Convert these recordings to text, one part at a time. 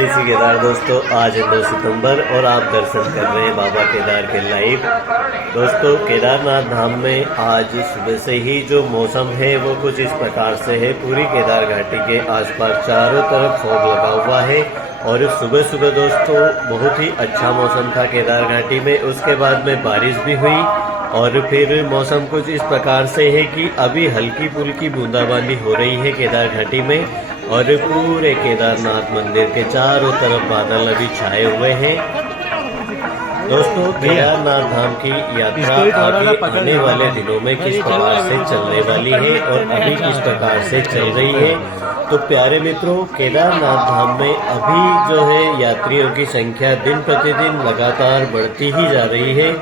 जय श्री केदार दोस्तों। आज है 9 सितंबर और आप दर्शन कर रहे हैं बाबा केदार के लाइव। दोस्तों केदारनाथ धाम में आज सुबह से ही जो मौसम है वो कुछ इस प्रकार से है। पूरी केदार घाटी के आसपास चारों तरफ फॉग लगा हुआ है और सुबह सुबह दोस्तों बहुत ही अच्छा मौसम था केदार घाटी में। उसके बाद में बारिश भी हुई और फिर मौसम कुछ इस प्रकार से है कि अभी हल्की फुल्की बूंदाबांदी हो रही है केदार घाटी में और पूरे केदारनाथ मंदिर के चारों तरफ बादल अभी छाए हुए हैं। दोस्तों केदारनाथ धाम की यात्रा आगे आने वाले दिनों में किस प्रकार से चलने वाली है और अभी किस प्रकार से चल रही है, तो प्यारे मित्रों केदारनाथ धाम में अभी जो है यात्रियों की संख्या दिन प्रतिदिन लगातार बढ़ती ही जा रही है।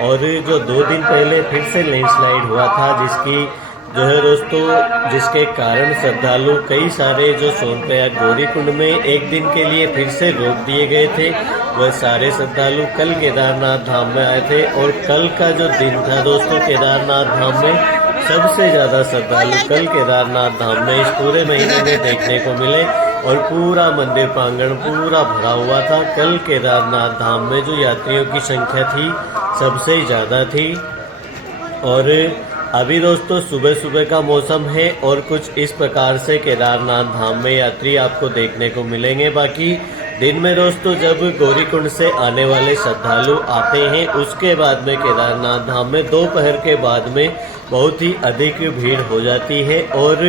और जो 2 दिन पहले फिर से लैंडस्लाइड हुआ था जिसकी जो है दोस्तों जिसके कारण श्रद्धालु कई सारे जो सोनप्रयाग गौरीकुंड में एक दिन के लिए फिर से रोक दिए गए थे, वह सारे श्रद्धालु कल केदारनाथ धाम में आए थे। और कल का जो दिन था दोस्तों केदारनाथ धाम में सबसे ज्यादा श्रद्धालु कल केदारनाथ धाम में इस पूरे महीने में देखने को मिले और पूरा मंदिर प्रांगण पूरा भरा हुआ था। कल केदारनाथ धाम में जो यात्रियों की संख्या थी सबसे ज्यादा थी। और अभी दोस्तों सुबह सुबह का मौसम है और कुछ इस प्रकार से केदारनाथ धाम में यात्री आपको देखने को मिलेंगे। बाकी दिन में दोस्तों जब गौरीकुंड से आने वाले श्रद्धालु आते हैं उसके बाद में केदारनाथ धाम में दोपहर के बाद में बहुत ही अधिक भीड़ हो जाती है। और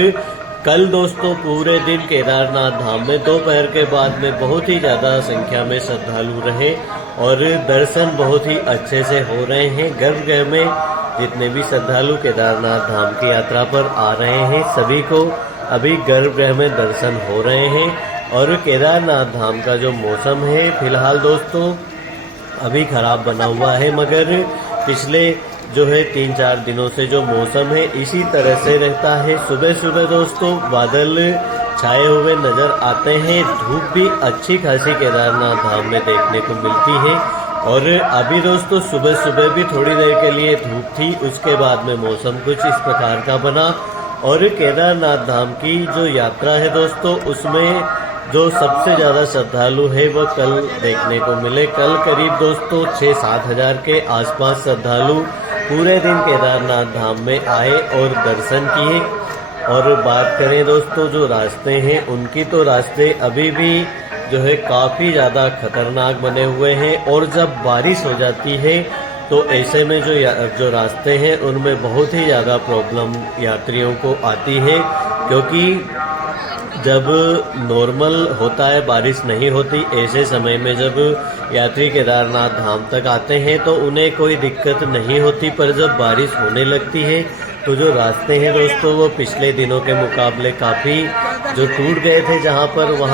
कल दोस्तों पूरे दिन केदारनाथ धाम में दोपहर के बाद में बहुत ही ज्यादा संख्या में श्रद्धालु रहे और दर्शन बहुत ही अच्छे से हो रहे हैं। गर्भगृह में जितने भी श्रद्धालु केदारनाथ धाम की यात्रा पर आ रहे हैं सभी को अभी गर्भगृह में दर्शन हो रहे हैं। और केदारनाथ धाम का जो मौसम है फिलहाल दोस्तों अभी खराब बना हुआ है, मगर पिछले जो है 3-4 दिनों से जो मौसम है इसी तरह से रहता है। सुबह सुबह दोस्तों बादल छाए हुए नजर आते हैं, धूप भी अच्छी खासी केदारनाथ धाम में देखने को मिलती है। और अभी दोस्तों सुबह सुबह भी थोड़ी देर के लिए धूप थी, उसके बाद में मौसम कुछ इस प्रकार का बना। और केदारनाथ धाम की जो यात्रा है दोस्तों उसमें जो सबसे ज्यादा श्रद्धालु है वो कल देखने को मिले। कल करीब दोस्तों 6-7 हजार के आसपास श्रद्धालु पूरे दिन केदारनाथ धाम में आए और दर्शन किए। और बात करें दोस्तों जो रास्ते हैं उनकी, तो रास्ते अभी भी जो है काफी ज्यादा खतरनाक बने हुए हैं। और जब बारिश हो जाती है तो ऐसे में जो रास्ते हैं उनमें बहुत ही ज्यादा प्रॉब्लम यात्रियों को आती है, क्योंकि जब नॉर्मल होता है बारिश नहीं होती, ऐसे समय में जब यात्री केदारनाथ धाम तक आते हैं तो उन्हें कोई दिक्कत नहीं होती। पर जब बारिश होने लगती है तो जो रास्ते हैं दोस्तों वो पिछले दिनों के मुकाबले काफी जो टूट गए थे, वहाँ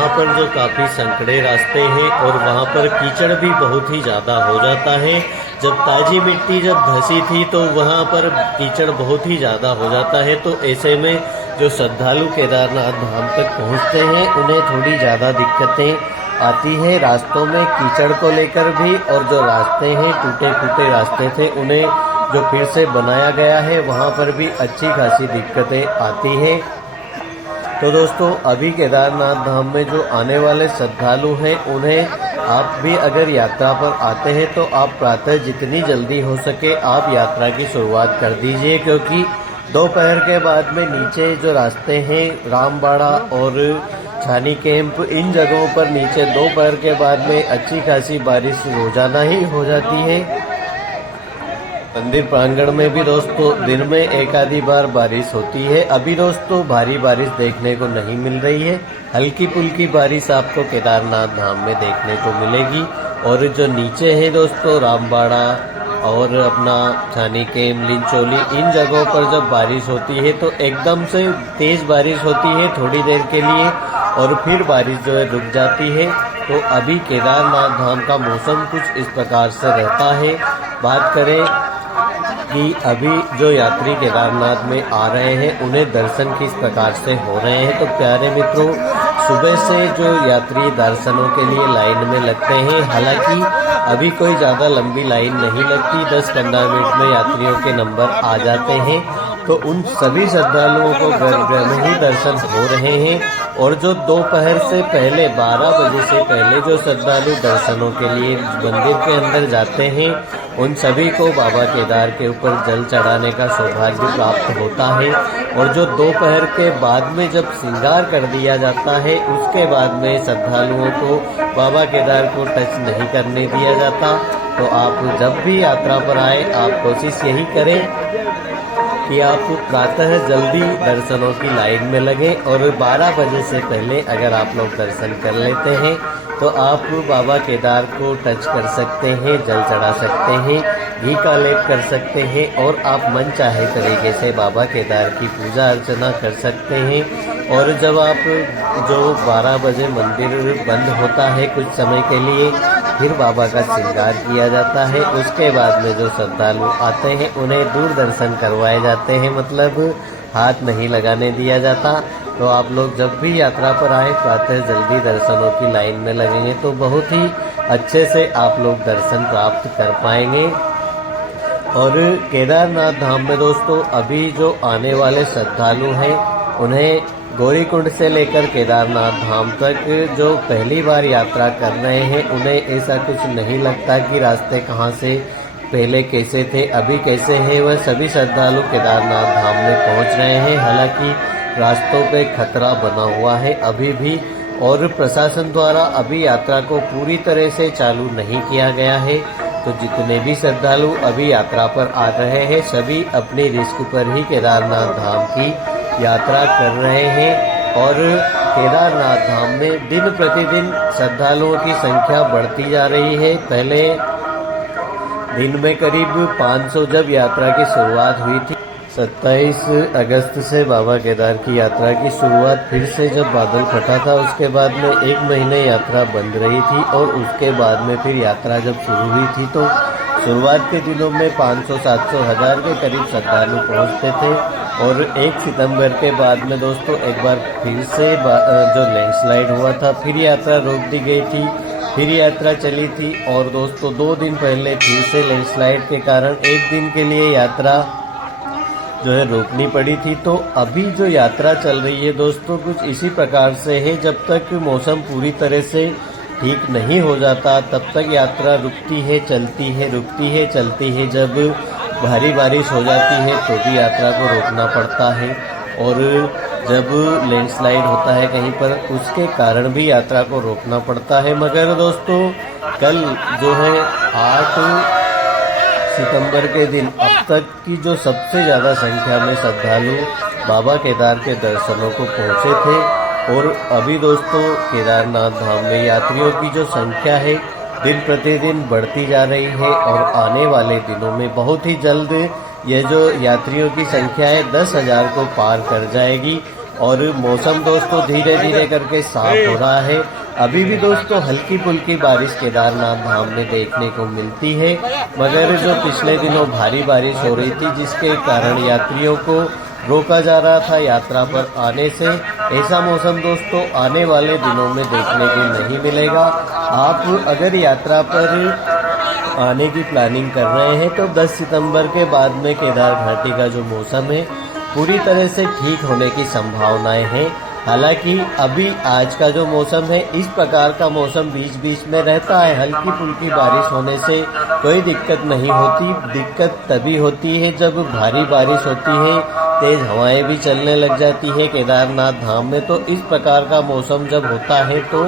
पर जो काफी संकड़े रास्ते हैं और वहाँ पर कीचड़ भी बहुत ही ज्यादा हो जाता है। जब ताजी मिट्टी जब धसी थी तो वहाँ पर कीचड़ बहुत ही ज्यादा हो जाता है। तो ऐसे में जो श्रद्धालु केदारनाथ धाम तक पहुँचते हैं उन्हें थोड़ी ज्यादा दिक्कतें आती है रास्तों में कीचड़ को लेकर भी। और जो रास्ते हैं टूटे फूटे रास्ते थे उन्हें जो फिर से बनाया गया है वहाँ पर भी अच्छी खासी दिक्कतें आती हैं। तो दोस्तों अभी केदारनाथ धाम में जो आने वाले श्रद्धालु हैं उन्हें आप भी अगर यात्रा पर आते हैं तो आप प्रातः जितनी जल्दी हो सके आप यात्रा की शुरुआत कर दीजिए, क्योंकि दोपहर के बाद में नीचे जो रास्ते हैं रामबाड़ा और छानी कैंप इन जगहों पर नीचे दोपहर के बाद में अच्छी खासी बारिश रोजाना ही हो जाती है। मंदिर प्रांगण में भी दोस्तों दिन में एक आधी बार बारिश होती है। अभी दोस्तों भारी बारिश देखने को नहीं मिल रही है, हल्की फुल्की बारिश आपको केदारनाथ धाम में देखने को मिलेगी। और जो नीचे है दोस्तों रामबाड़ा और अपना छानी कैंप लिंचोली इन जगहों पर जब बारिश होती है तो एकदम से तेज बारिश होती है थोड़ी देर के लिए और फिर बारिश जो है रुक जाती है। तो अभी केदारनाथ धाम का मौसम कुछ इस प्रकार से रहता है। बात करें कि अभी जो यात्री केदारनाथ में आ रहे हैं उन्हें दर्शन किस प्रकार से हो रहे हैं, तो प्यारे मित्रों सुबह से जो यात्री दर्शनों के लिए लाइन में लगते हैं, हालांकि अभी कोई ज़्यादा लंबी लाइन नहीं लगती, 10-15 मिनट में यात्रियों के नंबर आ जाते हैं। तो उन सभी श्रद्धालुओं को गर्भगृह में ही दर्शन हो रहे हैं। और जो दोपहर से पहले 12 बजे से पहले जो श्रद्धालु दर्शनों के लिए मंदिर के अंदर जाते हैं, उन सभी को बाबा केदार के ऊपर जल चढ़ाने का सौभाग्य प्राप्त होता है। और जो दोपहर के बाद में जब श्रृंगार कर दिया जाता है, उसके बाद में श्रद्धालुओं को बाबा केदार को टच नहीं करने दिया जाता। तो आप जब भी यात्रा पर आए, आप कोशिश यही करें कि आप प्रातः जल्दी दर्शनों की लाइन में लगें। और 12 बजे से पहले अगर आप लोग दर्शन कर लेते हैं तो आप बाबा केदार को टच कर सकते हैं, जल चढ़ा सकते हैं, घी का लेप कर सकते हैं और आप मन चाहे तरीके से बाबा केदार की पूजा अर्चना कर सकते हैं। और जब आप जो 12 बजे मंदिर बंद होता है कुछ समय के लिए, फिर बाबा का श्रृंगार किया जाता है। उसके बाद में जो श्रद्धालु आते हैं उन्हें दूर दर्शन करवाए जाते हैं, मतलब हाथ नहीं लगाने दिया जाता। तो आप लोग जब भी यात्रा पर आए, प्रातः जल्दी दर्शनों की लाइन में लगेंगे तो बहुत ही अच्छे से आप लोग दर्शन प्राप्त कर पाएंगे। और केदारनाथ धाम में दोस्तों अभी जो आने वाले श्रद्धालु हैं, उन्हें गौरीकुंड से लेकर केदारनाथ धाम तक जो पहली बार यात्रा कर रहे हैं, उन्हें ऐसा कुछ नहीं लगता कि रास्ते कहाँ से पहले कैसे थे, अभी कैसे हैं। वह सभी श्रद्धालु केदारनाथ धाम में पहुँच रहे हैं। हालांकि रास्तों पे खतरा बना हुआ है अभी भी, और प्रशासन द्वारा अभी यात्रा को पूरी तरह से चालू नहीं किया गया है। तो जितने भी श्रद्धालु अभी यात्रा पर आ रहे हैं, सभी अपनी रिस्क पर ही केदारनाथ धाम की यात्रा कर रहे हैं। और केदारनाथ धाम में दिन प्रतिदिन श्रद्धालुओं की संख्या बढ़ती जा रही है। पहले दिन में करीब 500 जब यात्रा की शुरुआत हुई थी, 27 अगस्त से बाबा केदार की यात्रा की शुरुआत फिर से जब बादल फटा था, उसके बाद में 1 महीने यात्रा बंद रही थी। और उसके बाद में फिर यात्रा जब शुरू हुई थी तो शुरुआत के दिनों में 500, 700, 1000 के करीब श्रद्धालु पहुंचते थे। और 1 सितंबर के बाद में दोस्तों एक बार फिर से जो लैंडस्लाइड हुआ था, फिर यात्रा रोक दी गई थी, फिर यात्रा चली थी। और दोस्तों 2 दिन पहले फिर से लैंडस्लाइड के कारण 1 दिन के लिए यात्रा जो है रोकनी पड़ी थी। तो अभी जो यात्रा चल रही है दोस्तों कुछ इसी प्रकार से है। जब तक मौसम पूरी तरह से ठीक नहीं हो जाता तब तक यात्रा रुकती है, चलती है, रुकती है, चलती है। जब भारी बारिश हो जाती है तो भी यात्रा को रोकना पड़ता है। और जब लैंडस्लाइड होता है कहीं पर, उसके कारण भी यात्रा को रोकना पड़ता है। मगर दोस्तों कल जो है 8 सितंबर के दिन अब तक की जो सबसे ज़्यादा संख्या में श्रद्धालु बाबा केदार के दर्शनों को पहुँचे थे। और अभी दोस्तों केदारनाथ धाम में यात्रियों की जो संख्या है दिन प्रतिदिन बढ़ती जा रही है। और आने वाले दिनों में बहुत ही जल्द ये जो यात्रियों की संख्या है 10,000 को पार कर जाएगी। और मौसम दोस्तों धीरे धीरे करके साफ हो रहा है। अभी भी दोस्तों हल्की फुल्की बारिश केदारनाथ धाम में देखने को मिलती है, मगर जो पिछले दिनों भारी बारिश हो रही थी जिसके कारण यात्रियों को रोका जा रहा था यात्रा पर आने से, ऐसा मौसम दोस्तों आने वाले दिनों में देखने को नहीं मिलेगा। आप अगर यात्रा पर आने की प्लानिंग कर रहे हैं तो 10 सितंबर के बाद में केदार घाटी का जो मौसम है पूरी तरह से ठीक होने की संभावनाएं हैं। हालांकि अभी आज का जो मौसम है इस प्रकार का मौसम बीच बीच में रहता है। हल्की फुल्की बारिश होने से कोई दिक्कत नहीं होती। दिक्कत तभी होती है जब भारी बारिश होती है, तेज हवाएं भी चलने लग जाती है केदारनाथ धाम में। तो इस प्रकार का मौसम जब होता है तो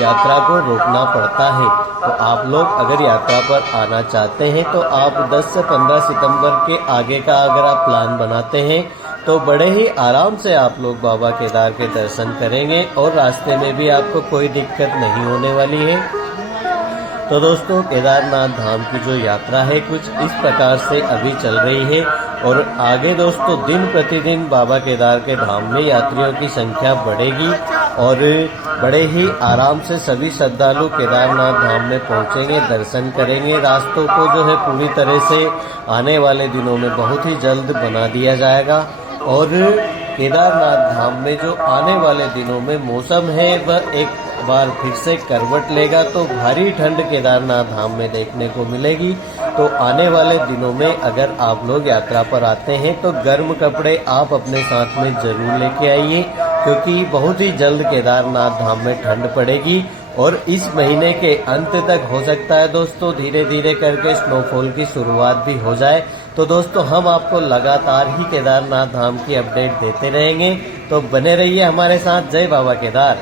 यात्रा को रोकना पड़ता है। तो आप लोग अगर यात्रा पर आना चाहते हैं तो आप 10 से 15 सितंबर के आगे का अगर आप प्लान बनाते हैं तो बड़े ही आराम से आप लोग बाबा केदार के दर्शन करेंगे और रास्ते में भी आपको कोई दिक्कत नहीं होने वाली है। तो दोस्तों केदारनाथ धाम की जो यात्रा है कुछ इस प्रकार से अभी चल रही है। और आगे दोस्तों दिन प्रतिदिन बाबा केदार के धाम में यात्रियों की संख्या बढ़ेगी और बड़े ही आराम से सभी श्रद्धालु केदारनाथ धाम में पहुंचेंगे, दर्शन करेंगे। रास्तों को जो है पूरी तरह से आने वाले दिनों में बहुत ही जल्द बना दिया जाएगा। और केदारनाथ धाम में जो आने वाले दिनों में मौसम है वह एक बार फिर से करवट लेगा, तो भारी ठंड केदारनाथ धाम में देखने को मिलेगी। तो आने वाले दिनों में अगर आप लोग यात्रा पर आते हैं तो गर्म कपड़े आप अपने साथ में जरूर लेके आइए, क्योंकि बहुत ही जल्द केदारनाथ धाम में ठंड पड़ेगी और इस महीने के अंत तक हो सकता है दोस्तों धीरे धीरे करके स्नोफॉल की शुरुआत भी हो जाए। तो दोस्तों हम आपको लगातार ही केदारनाथ धाम की अपडेट देते रहेंगे, तो बने रहिए हमारे साथ। जय बाबा केदार।